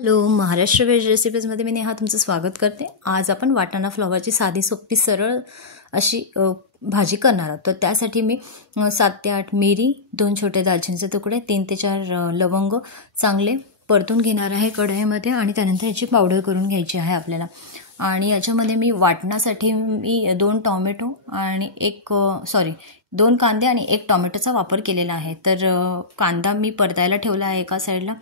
Hello, Maharashtra veg रेसिपीजमध्ये मी नेहा तुमचं स्वागत करते। आज आपण वाटाणा फ्लॉवरची साधी सोपी सरळ अशी भाजी करणार आहोत। तर त्यासाठी मी 7 ते 8 मिरी, 2 छोटे दालचिनीचे तुकडे, 3 ते 4 लवंग चांगले परतून घेणार आहे कढईमध्ये आणि त्यानंतर याची पावडर करून घ्यायची आहे आपल्याला। आणि याच्यामध्ये मी वाटणासाठी 2 टोमॅटो आणि 2 कांदे आणि 1 टोमॅटोचा वापर केलेला आहे। तर कांदा मी परतायला ठेवला आहे एका साईडला,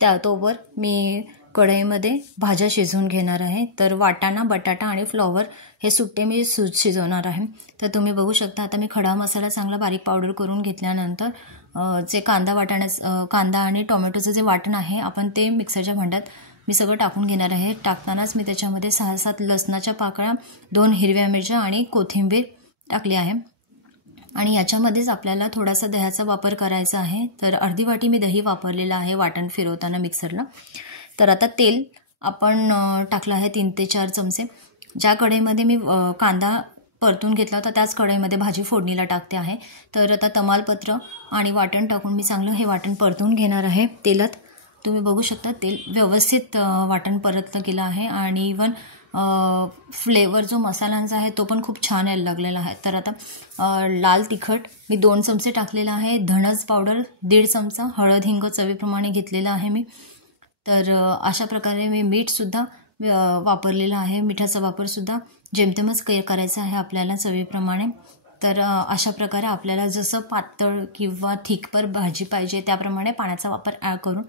त्यातोवर मी कढईमध्ये भाज्या शिजवून घेणार आहे। तर वाटाणा, बटाटा आणि फ्लॉवर हे सुट्टे मी शिजवणार आहे। तर तुम्ही बघू शकता आता मी खडा मसाला चांगला बारीक पावडर करून घेतल्यानंतर जे कांदा आणि टोमॅटोचं जे वाटण आहे आपण ते मिक्सरच्या भांड्यात मी सगळं टाकून घेणार आहे। टाकतानाच मी त्याच्यामध्ये 6-7 लसणाच्या पाकळ्या, 2 हिरव्या मिरच्या आणि कोथिंबीर टाकली आहे। आणि याच्यामध्येच आपल्याला थोडासा दह्याचा वापर करायचा आहे। तर अर्धी वाटी मी दही वापरलेलं आहे वाटण फिरवताना मिक्सरला। तर आता तेल आपण टाकलं आहे 3 ते 4 चमचे। ज्या कढईमध्ये मी कांदा परतून घेतला होता त्याच कढईमध्ये भाजी फोडणीला टाकते आहे। तर आता तमालपत्र आणि वाटण टाकून मी चांगलं हे वाटण परतून घेणार आहे तेलात। तुम्ही बघू शकता तेल व्यवस्थित वाटण परतलं गेलं आहे आणि इवन फ्लेवर जो मसाल्यांचा आहे तो पण खूप छान यायला लागलेला आहे। तर आता लाल तिखट मी 2 चमचे टाकलेला आहे, धणस पावडर 1.5 चमचा, हळद हिंग चवीप्रमाणे घेतलेला आहे मी। तर अशा प्रकारे मी मीठसुद्धा वापरलेलं आहे। मिठाचा वापरसुद्धा जेमतेमच करायचा आहे आपल्याला चवीप्रमाणे। तर अशा प्रकारे आपल्याला जसं पातळ किंवा थिकपर भाजी पाहिजे त्याप्रमाणे पाण्याचा वापर करून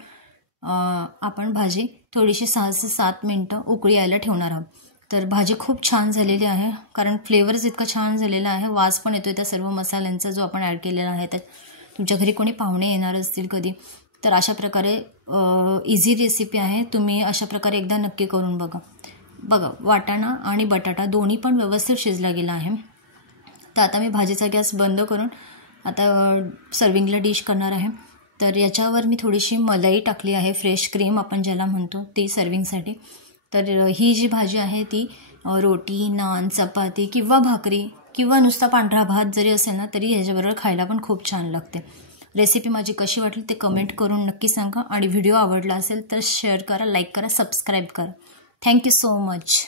आपण भाजी थोडीशी 6 ते 7 मिनटं उकळी यायला ठेवणार आहोत। तर भाजी खूप छान झालेली आहे कारण फ्लेवर्स इतका छान झालेला आहे, वास पण येतोय त्या सर्व मसाल्यांचा जो आपण ॲड केलेला आहे। तर तुमच्या घरी कोणी पाहुणे येणार असतील कधी तर अशा प्रकारे इझी रेसिपी आहे, तुम्ही अशा प्रकारे एकदा नक्की करून बघा। वाटाणा आणि बटाटा दोन्ही पण व्यवस्थित शिजला गेला आहे। तर आता मी भाजीचा गॅस बंद करून आता सर्विंगला डिश करणार आहे। तर याच्यावर मी थोडीशी मलाई टाकली आहे, फ्रेश क्रीम आपण ज्याला म्हणतो ती सर्विंगसाठी। तर ही जी भाजी आहे ती रोटी, नान, चपाती किंवा भाकरी किंवा नुसता पांढरा भात जरी असेल ना तरी ह्याच्याबरोबर खायला पण खूप छान लागते। रेसिपी माझी कशी वाटली ते कमेंट करून नक्की सांगा आणि व्हिडिओ आवडला असेल तर शेअर करा, लाईक करा, सबस्क्राईब करा। Thank you so much.